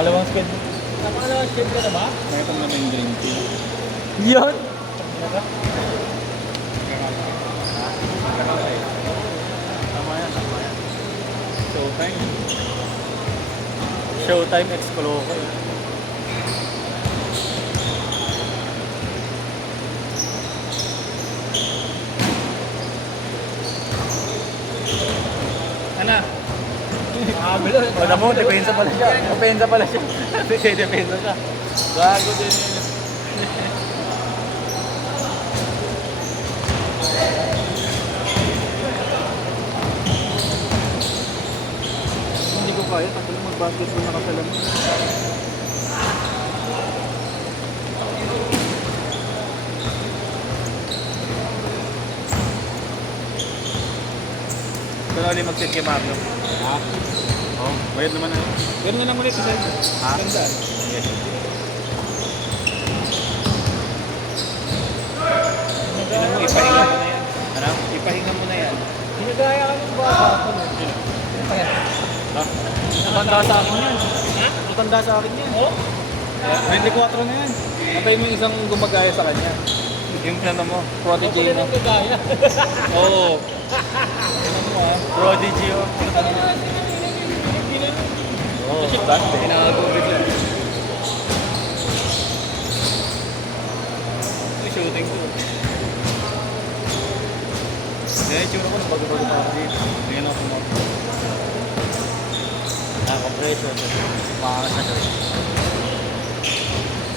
Pangalawang schedule. Pangalawang schedule na ba? Meron na yung green tea. Yun! Tama yan, tama yan. Showtime. Showtime ex-Coloco. Ano? Makabilo. Wala mo, depensa pala siya. Depensa pala siya. Depensa siya. Gago din yun. Hindi ko kaya, kasi mag-basketball na kasalaman. Ito na ulit mag-set kay Marlo. Ha? Oo, bayad naman na yun. Pero na lang ulit isa yun. Ha? Ganda. Yes. Tingnan mo, ipahinga mo na yan. Ano? Ipahinga mo na yan. Hinagaya ka ng bata ako. Ha? Matanda sa akin yan. Ha? Matanda sa akin yan. Oo? 24 na yan. Nabay mo yung isang gumagaya sa kanya. Yung ano mo, prodigy mo. Ako gaya. Oo. Ano mo ah? Prodigy oh. Oo, basta. Pinaka-COVID lang. May shooting to. Kaya tsura ko nang bago-bago pa ako dito. Ngayon ako mo. Compression. Maangas na siya.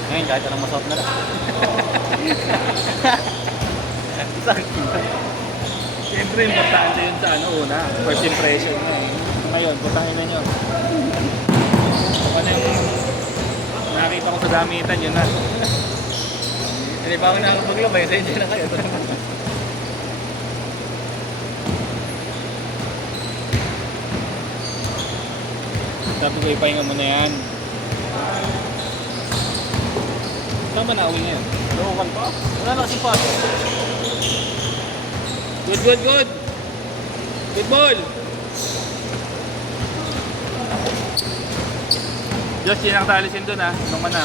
Ngayon kahit anong masot na lang. Siyempre, importante yun sa ano una. First impression na eh. Ngayon, putahin na nyo. Kung ano yung nakita ko sa damitan yun na. Hindi pa ako nakapaglabay. Sa inyo na kayo. Sabi ko, ipahinga mo na yan. Saan ba nauwi ngayon? Local pa? Wala na kasi pa. Good, good, good! Good ball! Diyos, yun ang talisin doon ha. Nung mana.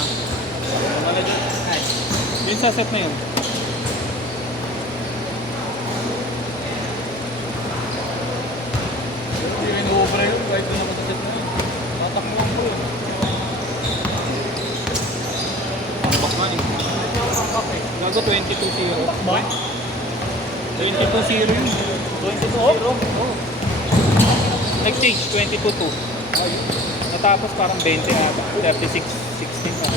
Wala dyan. Yun sa set na yun. Hindi rin over yun. Kahit doon ako sa set na yun. Tatakbuhan ko yun. Ambak man eh. Gago 22-0. Ba? 22-0 yun. 22-0? Oo. Nag-change, 22-2. Natapos parang 20 ata. 36-16 na.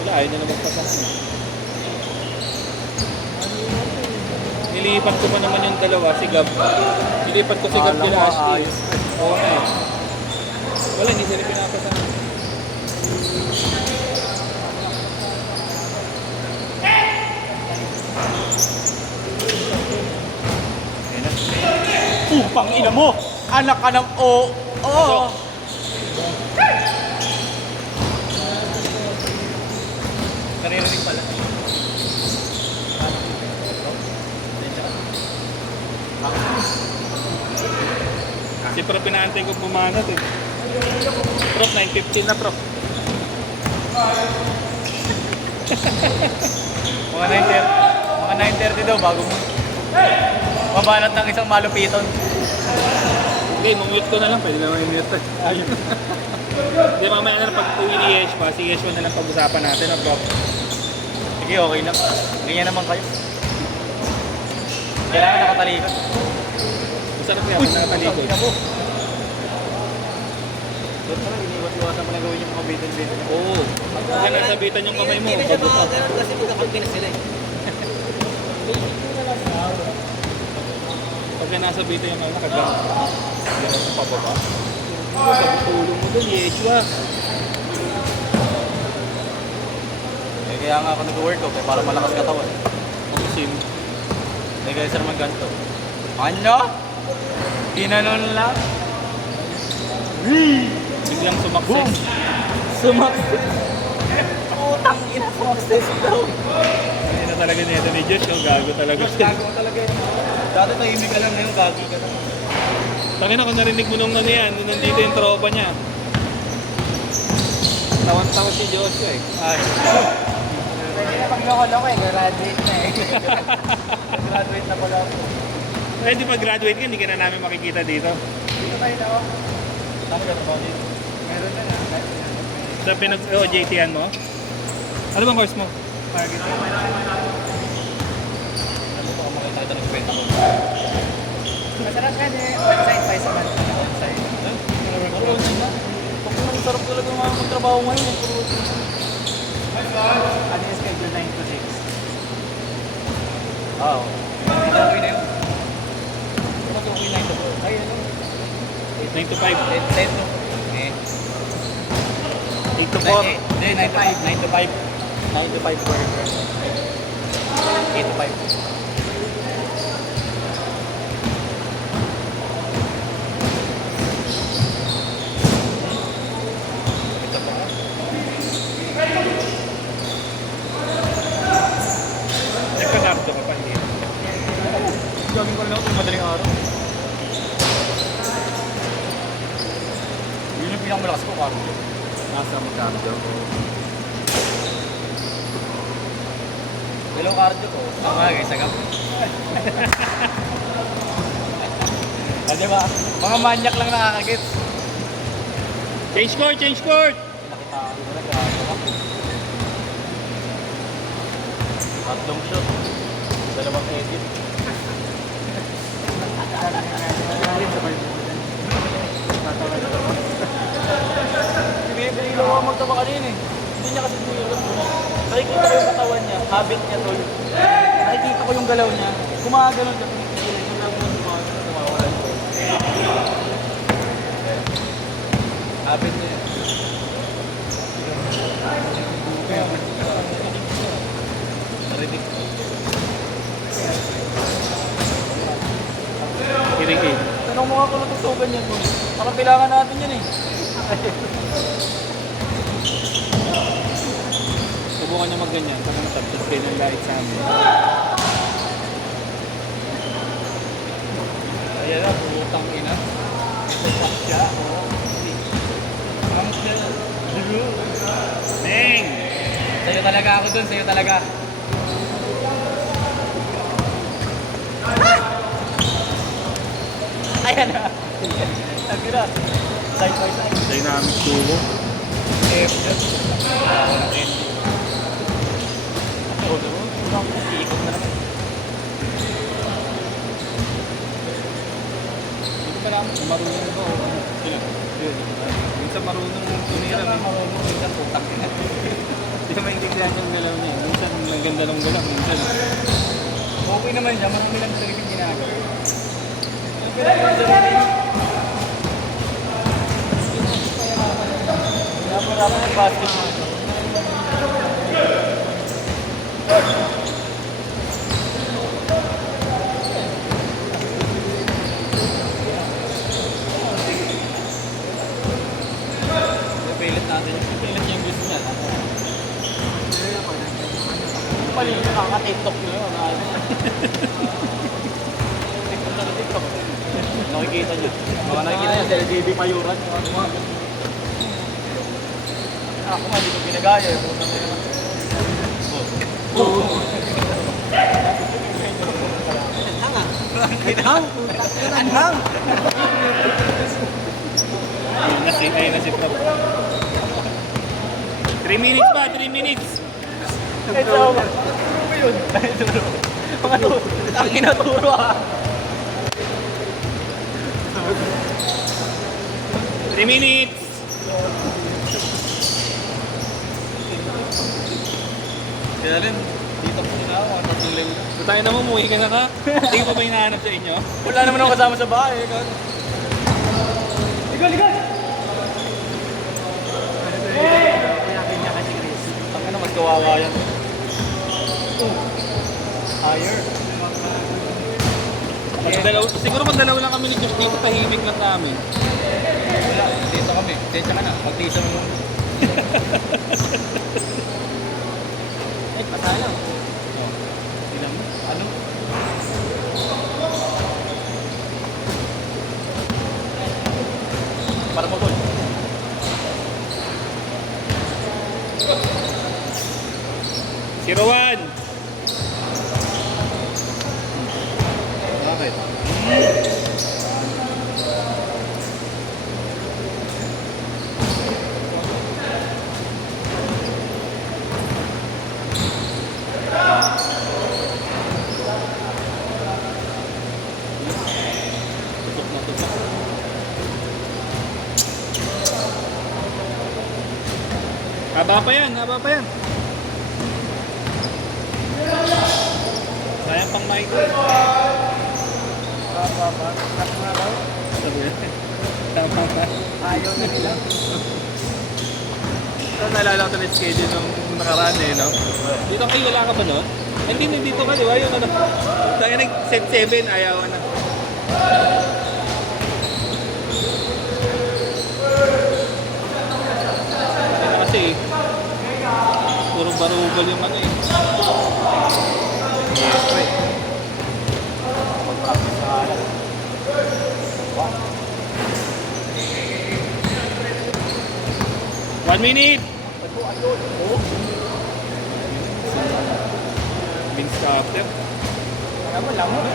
Wala, ayaw na magpasan. Nilipat ko pa naman yung dalawa, si Gab. Nilipat ko si Gab kila Ashley. Oo nga eh. Wala, hindi sila pinapasan. Pang ina mo! Anak ka ng o... Oo! Naririnig pala. Si Prof pinaantay ko pumanat eh. Prof, 9:15 na Prof. Mga 9:30 daw bago mo. Mabanat ng isang malupiton. Hindi, mumute ko na lang. Pwede naman i-mute. Ayun. Hindi, mamaya na lang pag uwi ni Yeshua, si Yeshua na lang pag-usapan natin, no, Prof? Sige, okay lang. Ganyan naman kayo. Kailangan nakatalikod. Gusto na po yan, nakatalikod. Ina mo. Doon pala, iniwas-iwasan pa na gawin yung mga bitin-bitin. Oo. Pagka nasabitan yung kamay mo, Hindi na siya pabuka. makakaganon kasi magkakampi na sila eh. Pagka nasabitan yung kamay mo, kagano. Hindi ako pababa. Pagtulong mo doon, Yeshua. Kaya nga ako nag-workout para malakas katawan. Kumisim. Kaya sir naman ganito. Ano? Ginanon lang? Biglang sumakses. Sumakses. Putang ina, sumakses daw. Hindi na talaga nito ni Josh, yung gago talaga. Gago talaga yun. Dati tahimik ka lang ngayon, gago ka lang. Taki na kung narinig mo nung ano yan, nung nandito yung tropa niya. Tawan-tawa si Joshua eh. Ay. Pwede na pagloko-loko eh, graduate na eh. Graduate na pala ako. Eh di pag-graduate ka, hindi ka na namin makikita dito. Dito tayo na ako. Saan ka trabaho dito? Meron na na. Sa pinag-OJT-an mo? Ano bang course mo? Marketing. Ano ba kung makita ito ng kwenta ko? Masarap yan eh. On-site tayo sa on-site. Ang sarap talaga magtrabaho ngayon. Ano yung schedule 9 to 6? Oo. Okay na yun. Okay na ito. Ay, ano? 9 to 5. 10 to. Eh. 8 to 4. Hindi, 9 to 5. 9 to 5. 9 to 5 worker. 8 to 5. Nagkasarto ka pa hindi. Jogging ko lang ako madaling araw. Yun yung pinakamalakas ko, cardio. Nasa mag-cardio ko. Dalawang cardio ko. Tama guys, sagap. Ah, diba? Mga manyak lang nakakagit. Change court! Change court! Nakita ko talaga. Tatlong shot. Dalawang edit. Binibili ako magtaba kanina eh. Hindi niya kasi binibili. Nakikita ko yung katawan niya, habit niya tol. Nakikita ko yung galaw niya. Gumagalaw siya, pinipigilan ko lang yung tumawalan ko. Habit niya. Narinig ko. Kiring Tanong mo nga kung natutugan niya tol. Parang kailangan natin yan eh. Subukan niya mag-ganyan. Saka matapos din ang light sa amin. Ayan na, putang ina. Ito siya. Ang siya. Neng! Sa'yo talaga ako dun, sa'yo talaga. Ayan na. Nagkira. Side by side. Dynamic duo. F. Walang end. Ako doon. Iikot na naman. Hindi ko alam kung marunong ba o ano. Sila. Yun. Minsan marunong tumira. Marunong minsan putang ina. Hindi ka maintindihan yung galaw niya. Minsan ang ganda ng galaw. Minsan. Okay naman siya, marami lang talaga yung ginagawa. Naparapan ng basketball. Pilit natin. Pilit yung gusto niya. Mali, nakaka-tiktok nyo yun. TikTok na TikTok. Nakikita niya. Baka nakikita niya, sila JB Mayuran. Ako nga, hindi ko pinagaya. Anhang! Anhang! Ayun na si Prof. 3 minutes pa, 3 minutes. Ito, ano ba yun? Mga to, ang inaturo ah. 3 minutes. Kaya rin, dito po na ako, tatlong linggo. So tayo naman, umuwi ka na ka. Hindi ko pa ba hinahanap sa inyo? Wala naman ako kasama sa bahay. Ligal, ligal! Pinapin niya kasi Chris. Ang ano, mas kawawa yan. Higher. Siguro kung dalawa lang kami ni Josh dito, tahimik lang kami. Wala, dito kami. Dito ka na, mag-tisa mo. Ay, patalo. Ilan mo? Ano? 0-1. Bakit? Tutok na tutok. Haba pa yan, haba pa yan. Sayang pang mic. Cut mo na daw. Tama na. Ayaw na nila. Ito naalala ko na yung schedule nung nakaraan eh, no? Dito kayo, wala ka ba nun? Hindi, dito ka, di ba? Yung ano, kaya nag-set 7, ayaw na. Kaya kasi, puro barubal yung ano eh. Yes, right. Mag-practice sa alam. 1 minute! Beans after. Alam mo, lamok.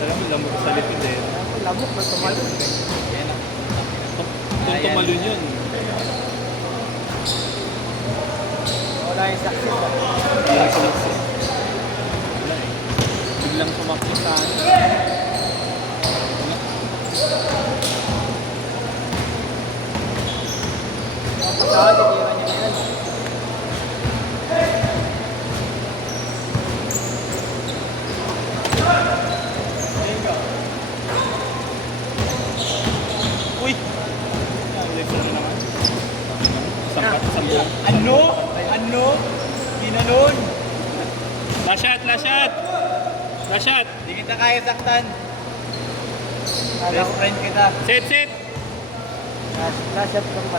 Alam mo, lamok sa lipid eh. Alam mo, lamok. Ba't tumalon? Kung tumalun yun. Wala yung success. Hindi na sumakit. Wala eh. Biglang sumakit sa akin. Saka, titira niya na yan. Uy! Lesson na naman. Sampat sa buong. Ano? Ano? Ginanon? Last shot! Last shot! Last shot! Hindi kita kaya saktan. Best friend kita. Set! Set! Last shot ko pa.